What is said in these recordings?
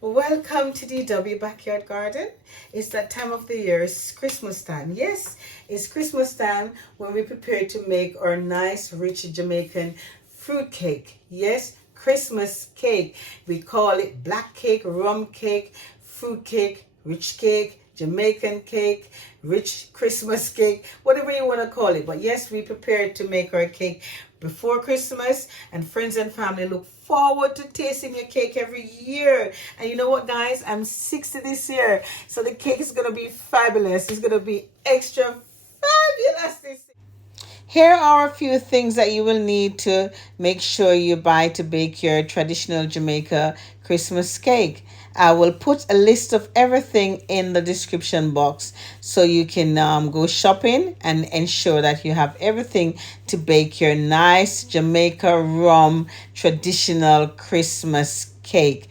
Welcome to DW Backyard Garden. It's that time of the year, it's Christmas time. Yes, it's Christmas time when we prepare to make our nice, rich Jamaican fruit cake. Yes, Christmas cake. We call it black cake, rum cake, fruit cake, rich cake, Jamaican cake, rich Christmas cake, whatever you want to call it. But yes, we prepare to make our cake before Christmas, and friends and family look forward to tasting your cake every year. And you know what, guys? I'm 60 this year, so the cake is going to be fabulous. It's going to be extra fabulous this year. Here are a few things that you will need to make sure you buy to bake your traditional Jamaica Christmas cake. I will put a list of everything in the description box so you can go shopping and ensure that you have everything to bake your nice Jamaica rum traditional Christmas cake.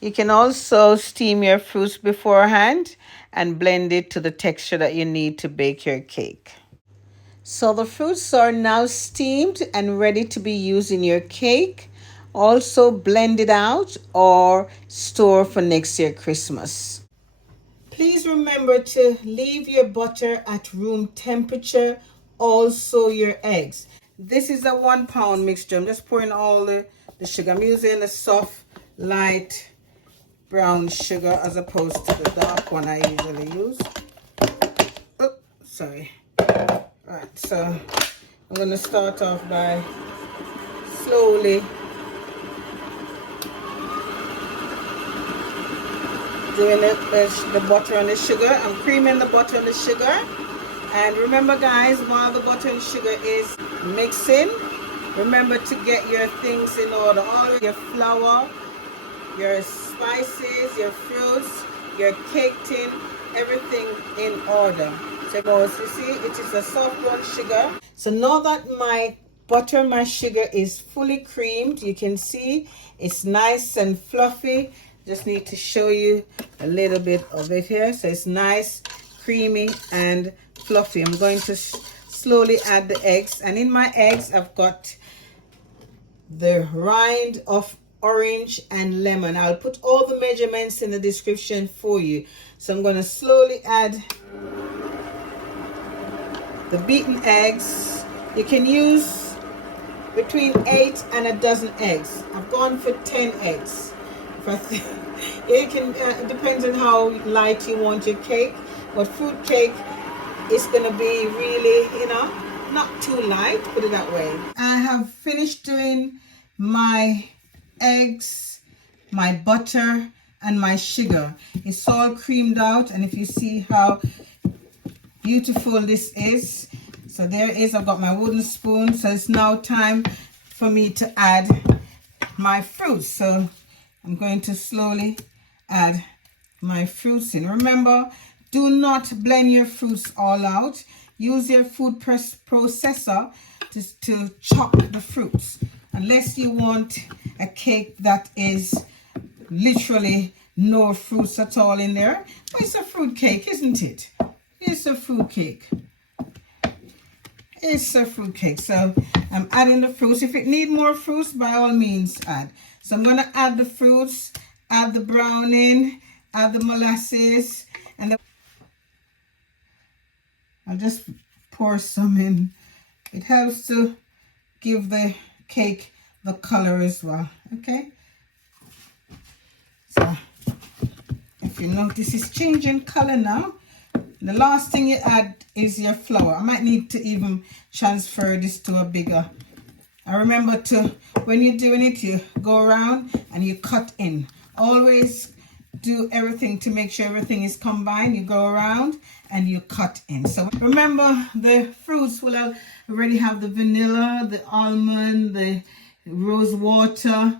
You can also steam your fruits beforehand and blend it to the texture that you need to bake your cake. So the fruits are now steamed and ready to be used in your cake. Also blend it out or store for next year Christmas. Please remember to leave your butter at room temperature, also your eggs. This is a 1 pound mixture. I'm just pouring all the sugar. I'm using a soft, light brown sugar as opposed to the dark one I usually use. Oh, sorry. Alright, so I'm going to start off by slowly doing the butter and the sugar. I'm creaming the butter and the sugar. And remember, guys, while the butter and sugar is mixing, remember to get your things in order. All your flour, your spices, your fruits, your cake tin, everything in order. So you see, it is a soft brown sugar. So now that my butter, my sugar is fully creamed, you can see it's nice and fluffy. Just need to show you a little bit of it here. So it's nice, creamy and fluffy. I'm going to slowly add the eggs, and in my eggs I've got the rind of orange and lemon. I'll put all the measurements in the description for you. So I'm going to slowly add the beaten eggs. You can use between 8 and a dozen eggs. I've gone for 10 eggs. It depends on how light you want your cake, but fruit cake is going to be really, not too light, put it that way. I have finished doing my eggs, my butter and my sugar. It's all creamed out, and if you see how beautiful this is, so there it is. I've got my wooden spoon. So it's now time for me to add my fruits. So I'm going to slowly add my fruits in. Remember, do not blend your fruits all out. Use your food processor to chop the fruits, unless you want a cake that is literally no fruits at all in there. But it's a fruit cake, isn't it? It's a fruit cake. It's a fruit cake. So I'm adding the fruits. If it need more fruits, by all means add. So I'm going to add the fruits, add the browning, add the molasses, and I'll just pour some in. It helps to give the cake the color as well. Okay. So if you notice, it's changing color now. The last thing you add is your flour. I might need to even transfer this to a bigger. I remember to, when you're doing it, you go around and you cut in. Always do everything to make sure everything is combined. You go around and you cut in. So remember, the fruits will already have the vanilla, the almond, the rose water,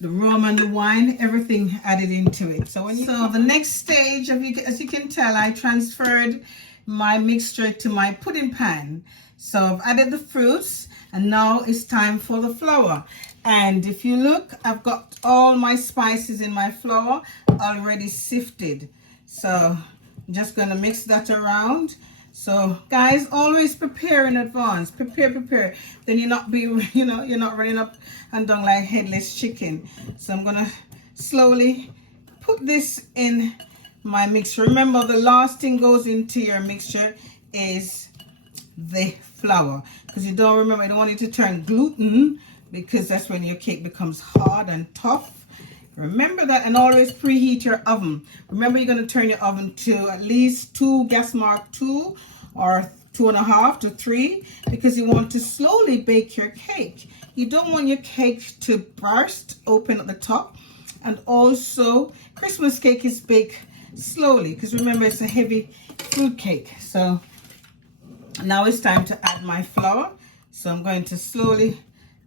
the rum and the wine, everything added into it. So the next stage, as you can tell, I transferred my mixture to my pudding pan. So I've added the fruits, and now it's time for the flour. And if you look, I've got all my spices in my flour already sifted. So I'm just going to mix that around. So guys, always prepare in advance. Prepare. Then you're not you're not running up and down like headless chicken. So I'm gonna slowly put this in my mixture. Remember, the last thing goes into your mixture is the flour, because you don't want it to turn gluten, because that's when your cake becomes hard and tough. Remember that, and always preheat your oven. Remember, you're going to turn your oven to at least 2, gas mark 2 or 2.5 to 3, because you want to slowly bake your cake. You don't want your cake to burst open at the top. And also, Christmas cake is baked slowly, because remember, it's a heavy fruit cake. So now it's time to add my flour. So I'm going to slowly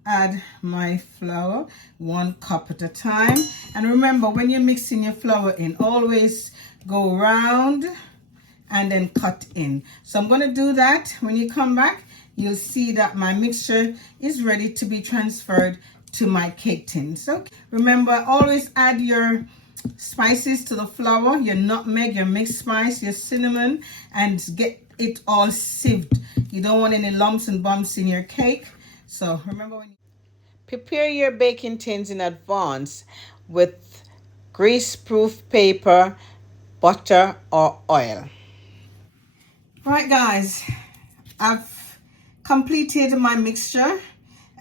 add my flour, 1 cup at a time. And remember, when you're mixing your flour in, always go round and then cut in. So I'm going to do that. When you come back, you'll see that my mixture is ready to be transferred to my cake tin. So remember, always add your spices to the flour, your nutmeg, your mixed spice, your cinnamon, and get it all sieved. You don't want any lumps and bumps in your cake. So remember, when you prepare your baking tins in advance with grease-proof paper, butter, or oil. Right guys, I've completed my mixture,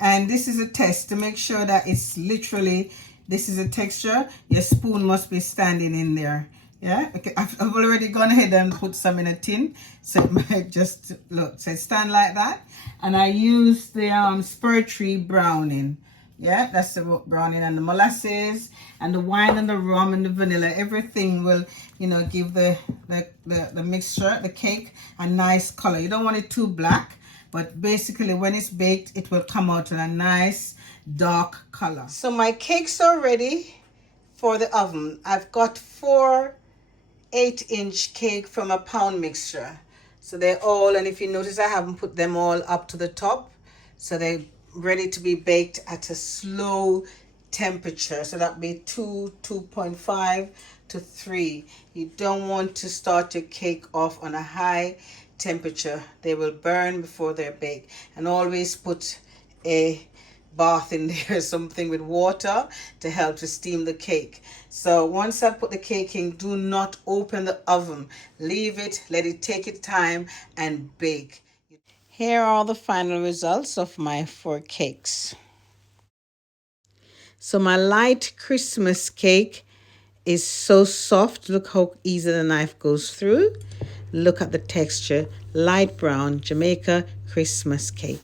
and this is a test to make sure that it's literally, this is a texture. Your spoon must be standing in there. Yeah, okay. I've already gone ahead and put some in a tin, so it might just look, so stand like that. And I use the spur tree browning. Yeah, that's the browning, and the molasses and the wine and the rum and the vanilla. Everything will, give the mixture, the cake, a nice color. You don't want it too black, but basically when it's baked, it will come out in a nice dark color. So my cakes are ready for the oven. I've got 4 8-inch cake from a pound mixture. So they're all, and if you notice, I haven't put them all up to the top. So they're ready to be baked at a slow temperature. So that'd be 2.5 to 3. You don't want to start your cake off on a high temperature. They will burn before they're baked. And always put a bath in there, something with water to help to steam the cake. So once I put the cake in, do not open the oven. Leave it, let it take its time and bake. Here are the final results of my 4 cakes. So my light Christmas cake is so soft. Look how easy the knife goes through. Look at the texture. Light brown Jamaica Christmas cake.